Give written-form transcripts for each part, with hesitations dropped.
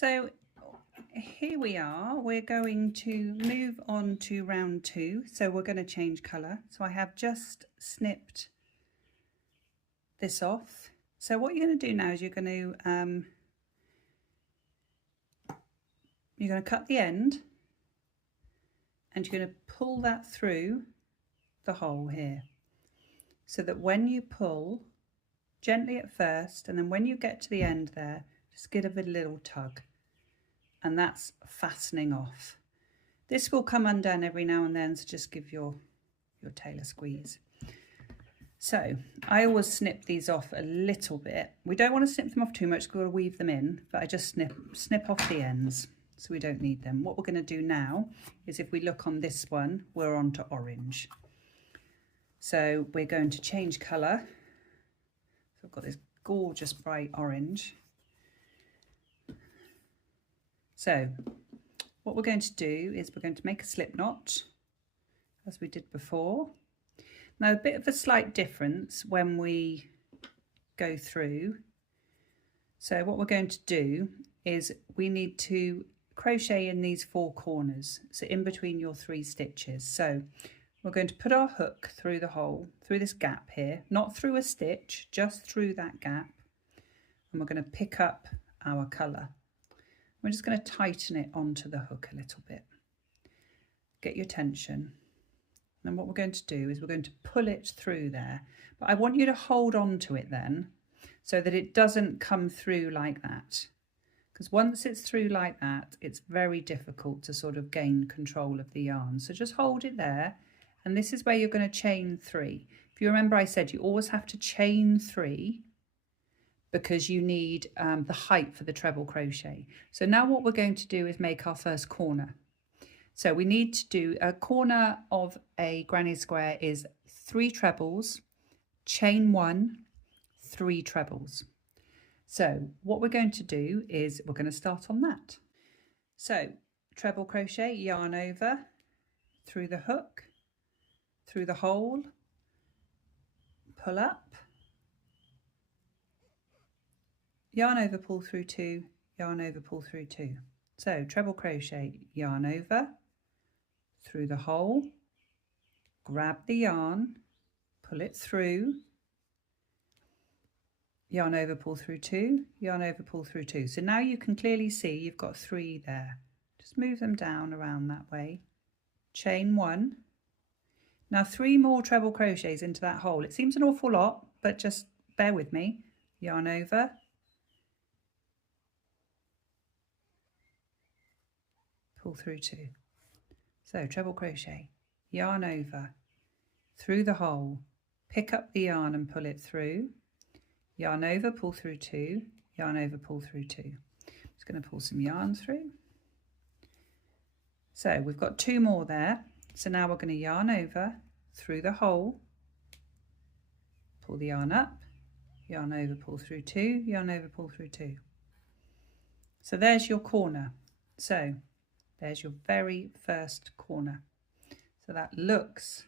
So here we are, we're going to move on to round 2. So we're going to change colour. So I have just snipped this off. So what you're going to do now is you're going to cut the end and you're going to pull that through the hole here, so that when you pull gently at first, and then when you get to the end there, just give it a little tug, and that's fastening off. This will come undone every now and then, so just give your tail a squeeze. So I always snip these off a little bit. We don't want to snip them off too much because we'll weave them in, but I just snip off the ends so we don't need them. What we're going to do now is, if we look on this one, we're on to orange. So we're going to change colour. So I've got this gorgeous bright orange. So what we're going to do is we're going to make a slip knot as we did before. Now, a bit of a slight difference when we go through. So what we're going to do is we need to crochet in these 4 corners, so in between your 3 stitches. So we're going to put our hook through the hole, through this gap here, not through a stitch, just through that gap. And we're going to pick up our colour. We're just going to tighten it onto the hook a little bit. Get your tension. And what we're going to do is we're going to pull it through there. But I want you to hold on to it then, so that it doesn't come through like that. Because once it's through like that, it's very difficult to sort of gain control of the yarn. So just hold it there. And this is where you're going to chain 3. If you remember, I said you always have to chain 3 because you need the height for the treble crochet. So now what we're going to do is make our first corner. So we need to do a corner of a granny square is 3 trebles, chain 1, 3 trebles. So what we're going to do is we're going to start on that. So treble crochet, yarn over, through the hook, through the hole, pull up, yarn over, pull through 2, yarn over, pull through 2. So treble crochet, yarn over, through the hole, grab the yarn, pull it through, yarn over, pull through 2, yarn over, pull through 2. So now you can clearly see you've got 3 there. Just move them down around that way. Chain 1. Now 3 more treble crochets into that hole. It seems an awful lot, but just bear with me. Yarn over, pull through 2. So treble crochet, yarn over, through the hole, pick up the yarn and pull it through, yarn over, pull through 2, yarn over, pull through 2. I'm just going to pull some yarn through. So we've got 2 more there. So now we're going to yarn over, through the hole, pull the yarn up, yarn over, pull through 2, yarn over, pull through 2. So there's your corner. So there's your very first corner. So that looks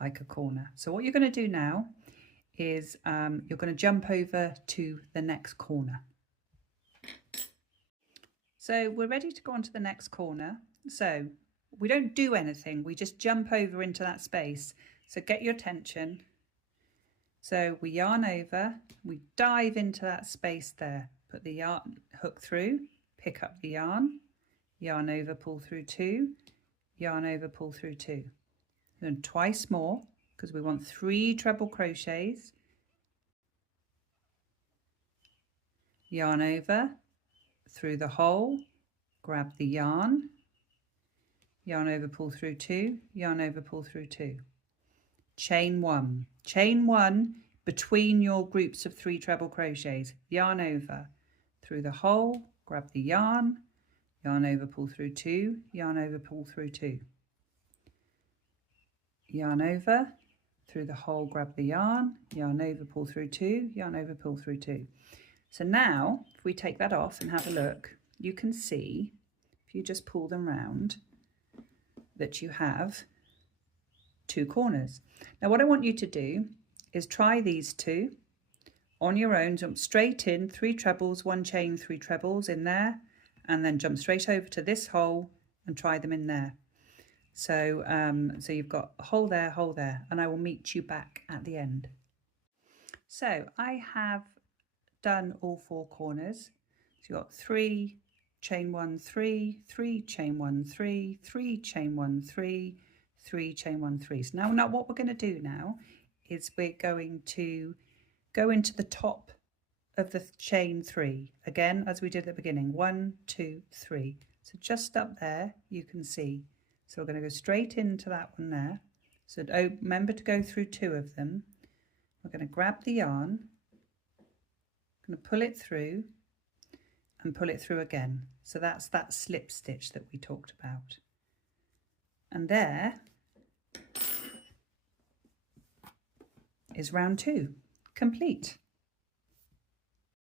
like a corner. So what you're going to do now is you're going to jump over to the next corner. So we're ready to go on to the next corner. So we don't do anything, we just jump over into that space. So get your attention. So we yarn over, we dive into that space there, put the yarn hook through, pick up the yarn, yarn over, pull through 2, yarn over, pull through 2. Then twice more, because we want 3 treble crochets. Yarn over, through the hole, grab the yarn, yarn over, pull through 2, yarn over, pull through 2. Chain 1. Chain 1 between your groups of 3 treble crochets. Yarn over, through the hole, grab the yarn, yarn over, pull through 2, yarn over, pull through 2. Yarn over, through the hole, grab the yarn over, pull through 2, yarn over, pull through 2. So now, if we take that off and have a look, you can see, if you just pull them round, that you have 2 corners. Now what I want you to do is try these 2 on your own, jump straight in, 3 trebles, 1 chain, 3 trebles in there, and then jump straight over to this hole and try them in there. So, so you've got a hole there, and I will meet you back at the end. So I have done all 4 corners. So you've got 3, chain 1, 3, 3, chain 1, 3, 3, chain 1, 3, 3, chain 1, 3. So now what we're going to do now is we're going to go into the top of the chain 3 again, as we did at the beginning. 1, 2, 3. So just up there you can see. So we're going to go straight into that one there. So remember to go through 2 of them. We're going to grab the yarn, I'm going to pull it through and pull it through again. So that's that slip stitch that we talked about. And there is round 2 complete.